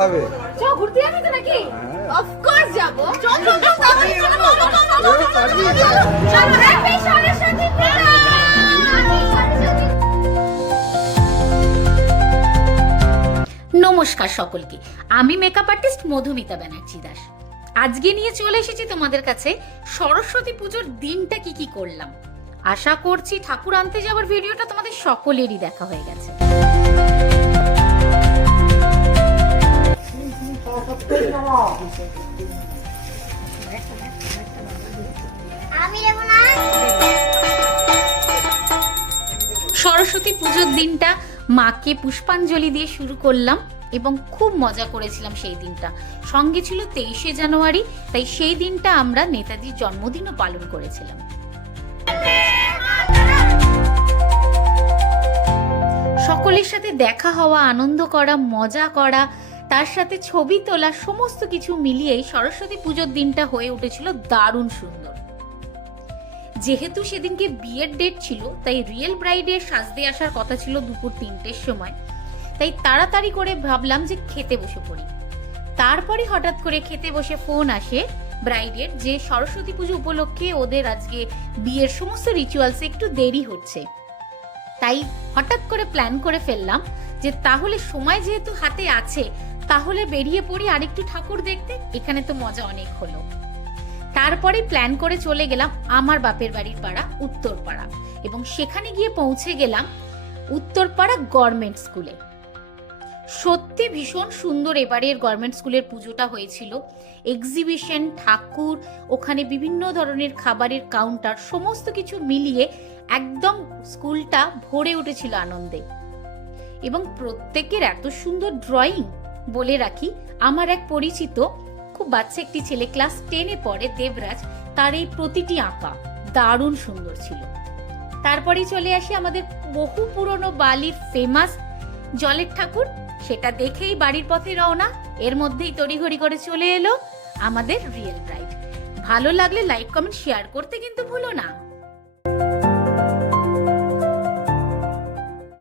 হবে চল ঘুরতে যাবি তো নাকি? অফ কোর্স যাব। চল চল চল তাড়াতাড়ি চলো হ্যাপি সরস্বতী পূজা। নমস্কার সকলকে, আমি মেকআপ আর্টিস্ট মধুমিতা ব্যানার্জি দাস। আজকে নিয়ে চলে এসেছি তোমাদের কাছে সরস্বতী পুজোর দিনটা কি কি করলাম। আশা করছি ঠাকুর আনতে যাওয়ার ভিডিওটা তোমাদের সকলেরই দেখা হয়ে গেছে। সরস্বতী পুজোর দিনটা মাকে পুষ্পাঞ্জলি দিয়ে শুরু করলাম এবং খুব মজা করেছিলাম সেই দিনটা। সঙ্গে ছিল 23শে জানুয়ারি, তাই সেই দিনটা আমরা নেতাজির জন্মদিনও পালন করেছিলাম। সকলের সাথে দেখা হওয়া, আনন্দ করা, মজা করা, তার সাথে ছবি তোলা, সমস্ত কিছু মিলিয়েই সরস্বতী পুজোর দিনটা হয়ে উঠেছিল দারুণ সুন্দর। যেহেতু সেদিনকে বিয়ের ডেট ছিল, তাই রিয়েল ব্রাইডের সাজতে আসার কথা ছিল দুপুর 3টের সময়, তাই তাড়াতাড়ি করে ভাবলাম যে খেতে বসে পড়ি। তারপরে হঠাৎ করে খেতে বসে ফোন আসে ব্রাইডের যে সরস্বতী পুজো উপলক্ষে ওদের আজকে বিয়ের সমস্ত রিচুয়ালসে একটু দেরি হচ্ছে। তাই হঠাৎ করে প্ল্যান করে ফেললাম যে তাহলে সময় যেহেতু হাতে আছে, তাহলে বেরিয়ে পড়ি আরেকটু ঠাকুর দেখতে, এখানে তো মজা অনেক হলো। তারপরে প্ল্যান করে চলে গেলাম আমার বাপের বাড়ির পাড়া উত্তরপাড়া, এবং সেখানে গিয়ে পৌঁছে গেলাম উত্তরপাড়া গভর্নমেন্ট স্কুলে। সত্যি ভীষণ সুন্দর এবারের গভর্নমেন্ট স্কুলের পুজোটা হয়েছিল। এক্সিবিশন, ঠাকুর, ওখানে বিভিন্ন ধরনের খাবারের কাউন্টার, সমস্ত কিছু মিলিয়ে একদম স্কুলটা ভরে উঠেছিল আনন্দে। এবং প্রত্যেকের এত সুন্দর ড্রয়িং। বলে রাখি, আমার এক পরিচিত খুব বাচ্চা একটি ছেলে, ক্লাস 10-এ পড়ে, দেবরাজ, তার এই প্রতিটি আঁকা দারুণ সুন্দর ছিল। তারপরেই চলে আসি আমাদের বহু পুরনো বালির ফেমাস জলের ঠাকুর, সেটা দেখেই বাড়ির পথে রওনা। এর মধ্যেই তড়িঘড়ি করে চলে এলো আমাদের রিয়েল ব্রাইড। ভালো লাগলে লাইক, কমেন্ট, শেয়ার করতে কিন্তু ভুলো না।